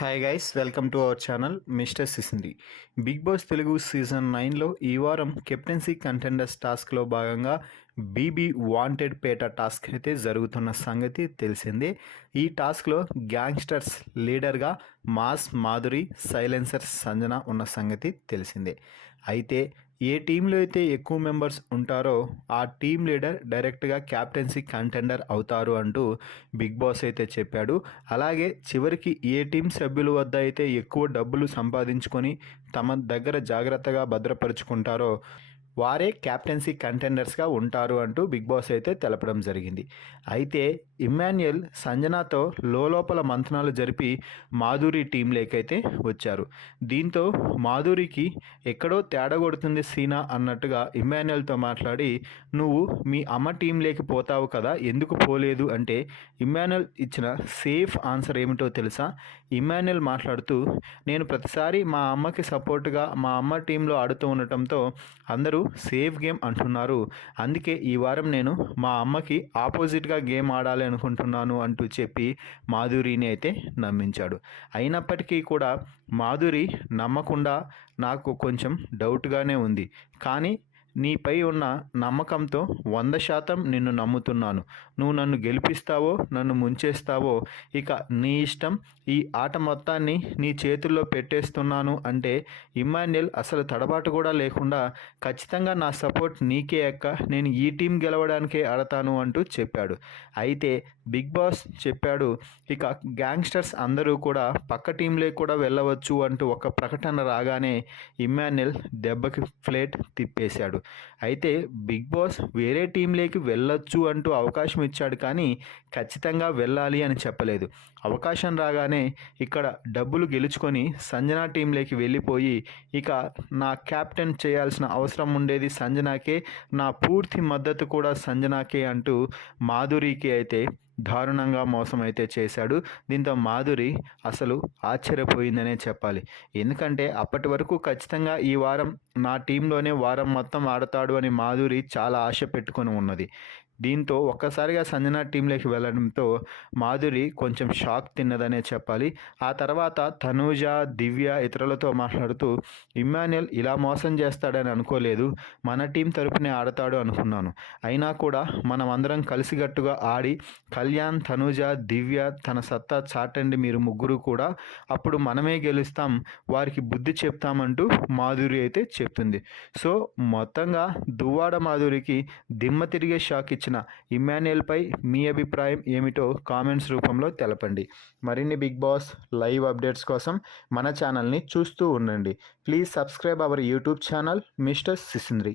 Hi guys, welcome to our channel mister సిసింది. Big Boss Telugu season 9లో ఈ వారం కెప్టెన్సీ కంటెండర్స్ టాస్క్లో భాగంగా బీబీ వాంటెడ్ పేట టాస్క్ అయితే జరుగుతున్న సంగతి తెలిసిందే. ఈ టాస్క్లో గ్యాంగ్స్టర్స్ లీడర్గా మాస్ మాధురి, సైలెన్సర్ సంజన ఉన్న సంగతి తెలిసిందే. అయితే ఏ టీంలో అయితే ఎక్కువ మెంబర్స్ ఉంటారో ఆ టీం లీడర్ డైరెక్ట్గా క్యాప్టెన్సీ కంటెండర్ అవుతారు అంటూ బిగ్ బాస్ అయితే చెప్పాడు. అలాగే చివరికి ఏ టీం సభ్యుల వద్ద అయితే ఎక్కువ డబ్బులు సంపాదించుకొని తమ దగ్గర జాగ్రత్తగా భద్రపరుచుకుంటారో వారే క్యాప్టెన్సీ కంటెండర్స్గా ఉంటారు అంటూ బిగ్ బాస్ అయితే తెలపడం జరిగింది. అయితే ఇమ్మాన్యుయల్ సంజనాతో లోపల మంతనాలు జరిపి మాధురి టీంలోకైతే వచ్చారు. దీంతో మాధురికి ఎక్కడో తేడా కొడుతుంది సీనా అన్నట్టుగా ఇమ్మాన్యుయల్తో మాట్లాడి, నువ్వు మీ అమ్మ టీంలోకి పోతావు కదా, ఎందుకు పోలేదు అంటే ఇమ్మాన్యుయల్ ఇచ్చిన సేఫ్ ఆన్సర్ ఏమిటో తెలుసా? ఇమ్మాన్యుయల్ మాట్లాడుతూ, నేను ప్రతిసారి మా అమ్మకి సపోర్టుగా మా అమ్మ టీంలో ఆడుతూ ఉండటంతో అందరూ సేఫ్ గేమ్ అంటున్నారు, అందుకే ఈ వారం నేను మా అమ్మకి ఆపోజిట్గా గేమ్ ఆడాలి అనుకుంటున్నాను అంటూ చెప్పి మాధురిని అయితే నమ్మించాడు. అయినప్పటికీ కూడా మాధురి నమ్మకుండా నాకు కొంచెం డౌట్గానే ఉంది, కానీ నీపై ఉన్న నమ్మకంతో 100% నిన్ను నమ్ముతున్నాను. నువ్వు నన్ను గెలిపిస్తావో నన్ను ముంచేస్తావో ఇక నీ ఇష్టం, ఈ ఆట మొత్తాన్ని నీ చేతుల్లో పెట్టేస్తున్నాను అంటే ఇమ్మాన్యుయల్ అసలు తడబాటు కూడా లేకుండా ఖచ్చితంగా నా సపోర్ట్ నీకే అక్క, నేను ఈ టీం గెలవడానికే ఆడతాను అంటూ చెప్పాడు. అయితే బిగ్ బాస్ చెప్పాడు, ఇక గ్యాంగ్స్టర్స్ అందరూ కూడా పక్క టీంలోకి కూడా వెళ్ళవచ్చు అంటూ ఒక ప్రకటన రాగానే ఇమ్మాన్యుయల్ దెబ్బకి ప్లేట్ తిప్పేశాడు. అయితే బిగ్ బాస్ వేరే టీంలోకి వెళ్ళొచ్చు అంటూ అవకాశం ఇచ్చాడు, కానీ ఖచ్చితంగా వెళ్ళాలి అని చెప్పలేదు. అవకాశం రాగానే ఇక్కడ డబ్బులు గెలుచుకొని సంజనా టీంలోకి వెళ్ళిపోయి ఇక నా క్యాప్టెన్ చేయాల్సిన అవసరం ఉండేది సంజనాకే, నా పూర్తి మద్దతు కూడా సంజనాకే అంటూ మాధురికి అయితే దారుణంగా మోసం అయితే చేశాడు. దీంతో మాధురి అసలు ఆశ్చర్యపోయిందనే చెప్పాలి. ఎందుకంటే అప్పటి వరకు ఖచ్చితంగా ఈ వారం నా టీంలోనే వారం మొత్తం ఆడతాడు అని మాధురి చాలా ఆశ పెట్టుకొని ఉన్నది. దీంతో ఒక్కసారిగా సంజనా టీంలోకి వెళ్ళడంతో మాధురి కొంచెం షాక్ తిన్నదనే చెప్పాలి. ఆ తర్వాత తనూజ, దివ్య ఇతరులతో మాట్లాడుతూ, ఇమ్మాన్యుయల్ ఇలా మోసం చేస్తాడని అనుకోలేదు, మన టీం తరపునే ఆడతాడు అనుకున్నాను, అయినా కూడా మనం అందరం కలిసికట్టుగా ఆడి కళ్యాణ్, తనూజ, దివ్య తన సత్తా చాటండి మీరు ముగ్గురు కూడా, అప్పుడు మనమే గెలుస్తాం, వారికి బుద్ధి చెప్తామంటూ మాధురి అయితే చెప్తుంది. సో మొత్తంగా దువ్వాడ మాధురికి దిమ్మ తిరిగే షాక్ ఇచ్చిన ఇమ్మాన్యుయల్పై మీ అభిప్రాయం ఏమిటో కామెంట్స్ రూపంలో తెలపండి. మరిన్ని బిగ్ బాస్ లైవ్ అప్డేట్స్ కోసం మన ఛానల్ని చూస్తూ ఉండండి. Please subscribe our YouTube channel mister సిసింద్రి.